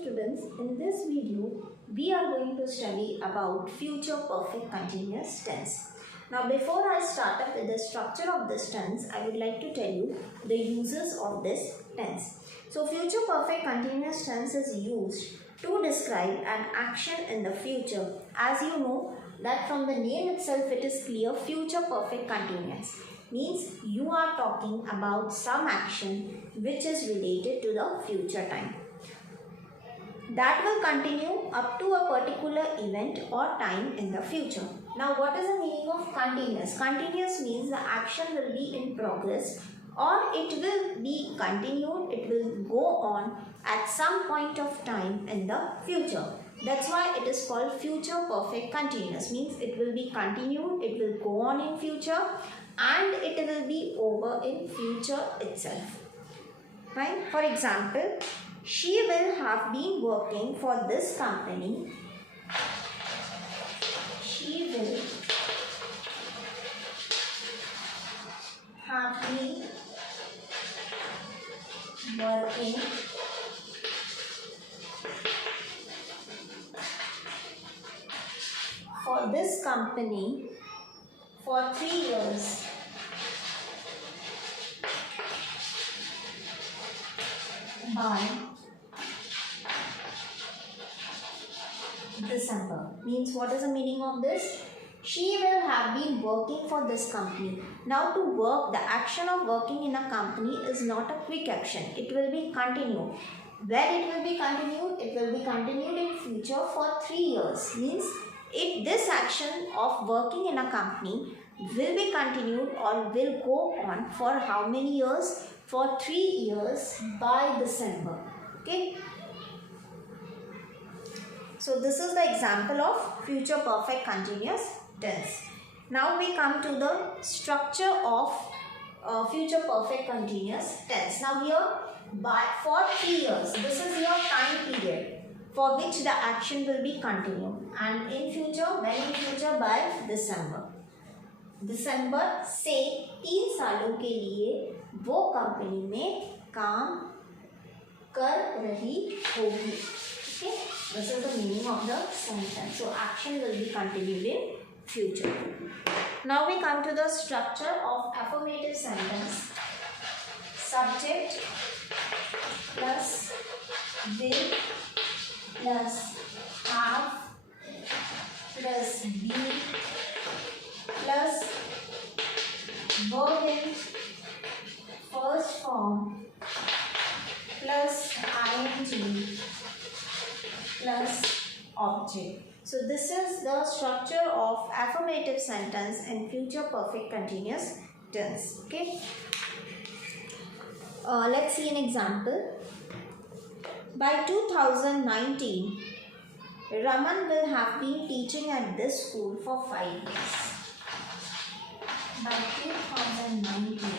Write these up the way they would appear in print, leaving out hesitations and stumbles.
students, in this video we are going to study about future perfect continuous tense. Now before I start up with the structure of this tense, I would like to tell you the uses of this tense. So future perfect continuous tense is used to describe an action in the future. As you know that from the name itself it is clear, future perfect continuous means you are talking about some action which is related to the future time that will continue up to a particular event or time in the future. Now what is the meaning of continuous? Continuous means the action will be in progress or it will be continued, it will go on at some point of time in the future. That's why it is called future perfect continuous, means it will be continued, it will go on in future and it will be over in future itself. Fine. For example, she will have been working for this company. She will have been working for this company for 3 years. By December. Means what is the meaning of this? She will have been working for this company. Now to work, the action of working in a company is not a quick action. It will be continued. When it will be continued? It will be continued in future for 3 years. Means if this action of working in a company will be continued or will go on for how many years? For 3 years by December. Okay. So this is the example of future perfect continuous tense. Now we come to the structure of future perfect continuous tense. Now here for 3 years, this is your time period for which the action will be continued, and in future, when in future? By December. दिसंबर से 3 सालों के लिए वो company में काम कर रही होगी. Okay, this is the meaning of the sentence. So action will be continued in future. Now we come to the structure of affirmative sentence. Subject plus will plus have plus be plus verb in first form plus ing plus object. So this is the structure of affirmative sentence in future perfect continuous tense. Okay. Let's see an example. By 2019, Raman will have been teaching at this school for 5 years. By 2019,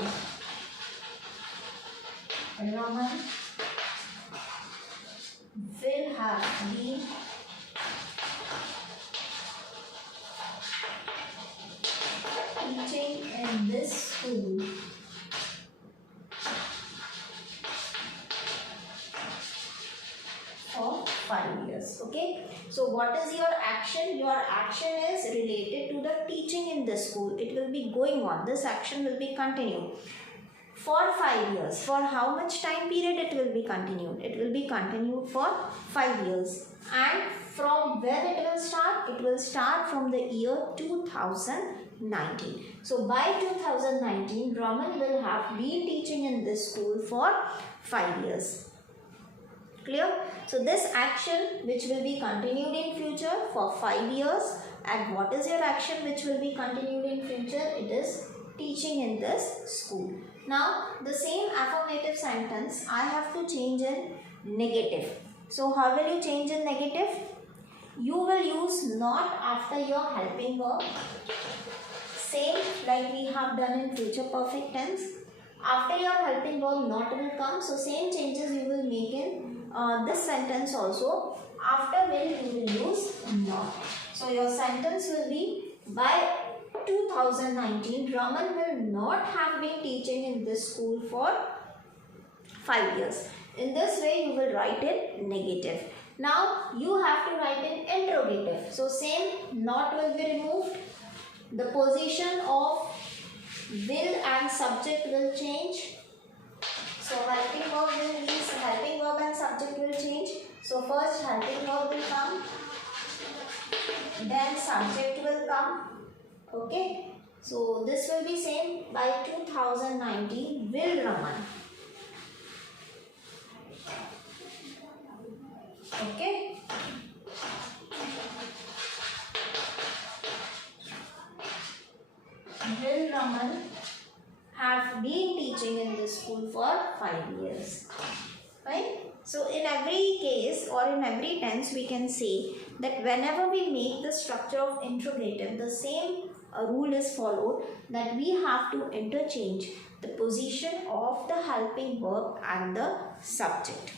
Raman will have been teaching in this school for 5 years. Okay. So what is your action? Your action is related to the teaching in this school. It will be going on. This action will be continued for 5 years. For how much time period it will be continued? It will be continued for 5 years. And from where it will start? It will start from the year 2019. So by 2019, Raman will have been teaching in this school for 5 years. Clear? So this action which will be continued in future for 5 years, and what is your action which will be continued in future? It is teaching in this school. Now the same affirmative sentence I have to change in negative. So how will you change in negative? You will use not after your helping verb. Same like we have done in future perfect tense. After your helping verb not will come. So same changes you will make in this sentence also. After will you will use not. So your sentence will be by 2019 Raman will not have been teaching in this school for 5 years. In this way you will write in negative. Now you have to write in interrogative. So same, not will be removed. The position of will and subject will change. So helping verb will means helping verb and subject will change. So first helping verb will come, then subject will come. Okay. So this will be same. By 2019 will Raman. Okay. Will Raman have been teaching in this school for 5 years. Right? So in every case or in every tense we can say that whenever we make the structure of interrogative, the same rule is followed, that we have to interchange the position of the helping verb and the subject.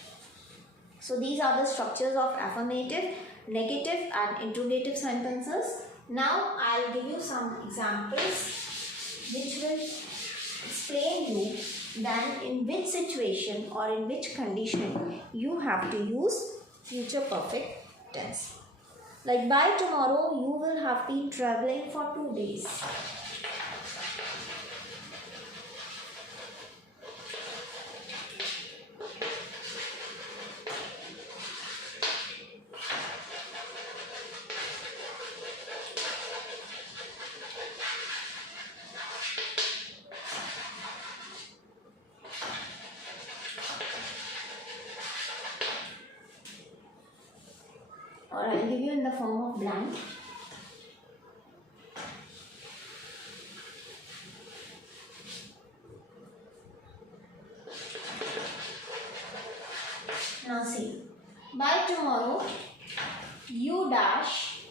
So these are the structures of affirmative, negative and interrogative sentences. Now I'll give you some examples which will explain you then in which situation or in which condition you have to use future perfect tense. Like by tomorrow you will have been traveling for 2 days. Or I'll give you in the form of blank. Now see, by tomorrow you dash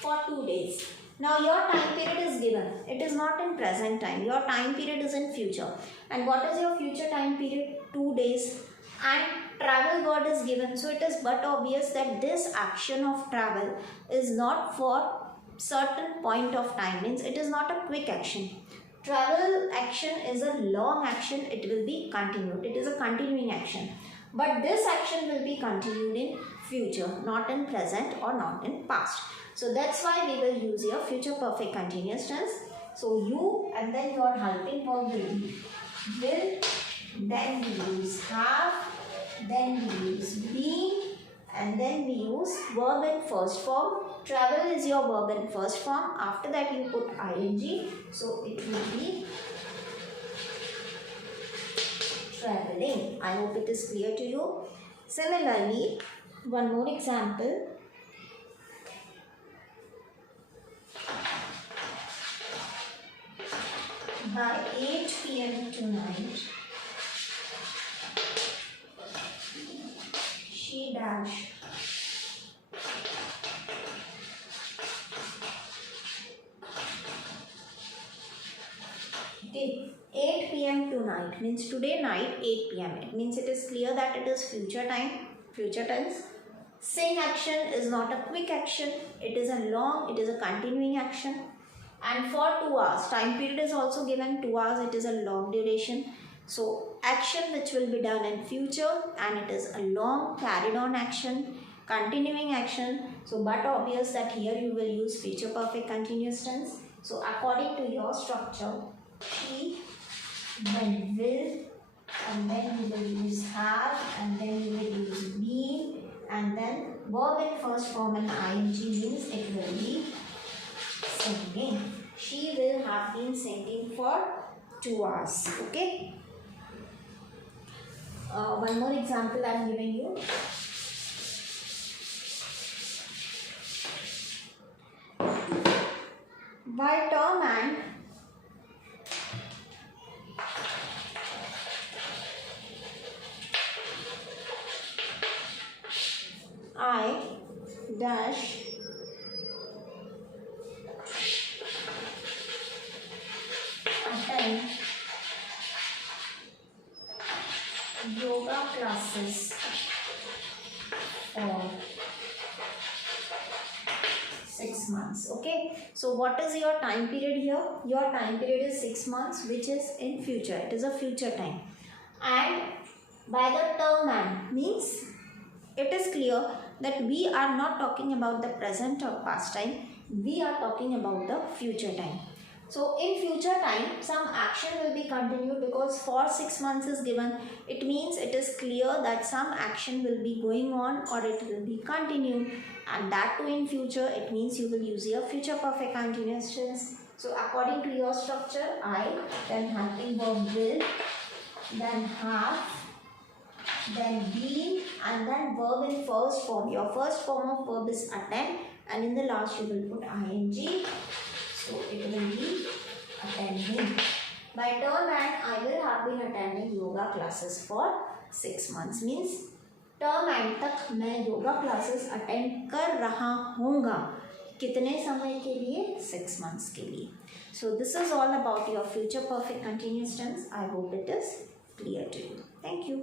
for 2 days. Now your time period is given. It is not in present time. Your time period is in future. And what is your future time period? 2 days. And travel word is given. So it is but obvious that this action of travel is not for certain point of time. Means it is not a quick action. Travel action is a long action. It will be continued. It is a continuing action. But this action will be continued in future, not in present or not in past. So that's why we will use your future perfect continuous tense. So you and then your helping verb will be will, then we use have, then we use been, and then we use verb in first form. Travel is your verb in first form. After that you put ing. So it will be traveling. I hope it is clear to you. Similarly, one more example. By 8 p.m. tonight, she dashed. Okay, 8 p.m. tonight means today night 8 p.m. It means it is clear that it is future time, future tense. Sing action is not a quick action. It is a long, it is a continuing action. And for 2 hours, time period is also given 2 hours. It is a long duration. So action which will be done in future, and it is a long carried on action, continuing action. So but obvious that here you will use future perfect continuous tense. So according to your structure, she, then will, and then you will use have, and then you will use been, and then verb in first form and ing means it will be singing. She will have been singing for 2 hours. Okay. One more example I am giving you. By Tom and I dash attend yoga classes for 6 months. Okay, so what is your time period here? Your time period is 6 months, which is in future. It is a future time. And by the term and means it is clear that we are not talking about the present or past time, we are talking about the future time. So in future time some action will be continued, because for 6 months is given, it means it is clear that some action will be going on or it will be continued, and that too in future. It means you will use your future perfect continuous tense. So according to your structure, I, then helping verb will, then have, then been, and then verb in first form. Your first form of verb is attend, and in the last you will put ing. So it will be attending. By term and I will have been attending yoga classes for 6 months. Means term and तक मैं yoga classes attend कर रहा हूँगा. कितने समय के लिए? 6 months के लिए. So this is all about your future perfect continuous tense. I hope it is clear to you. Thank you.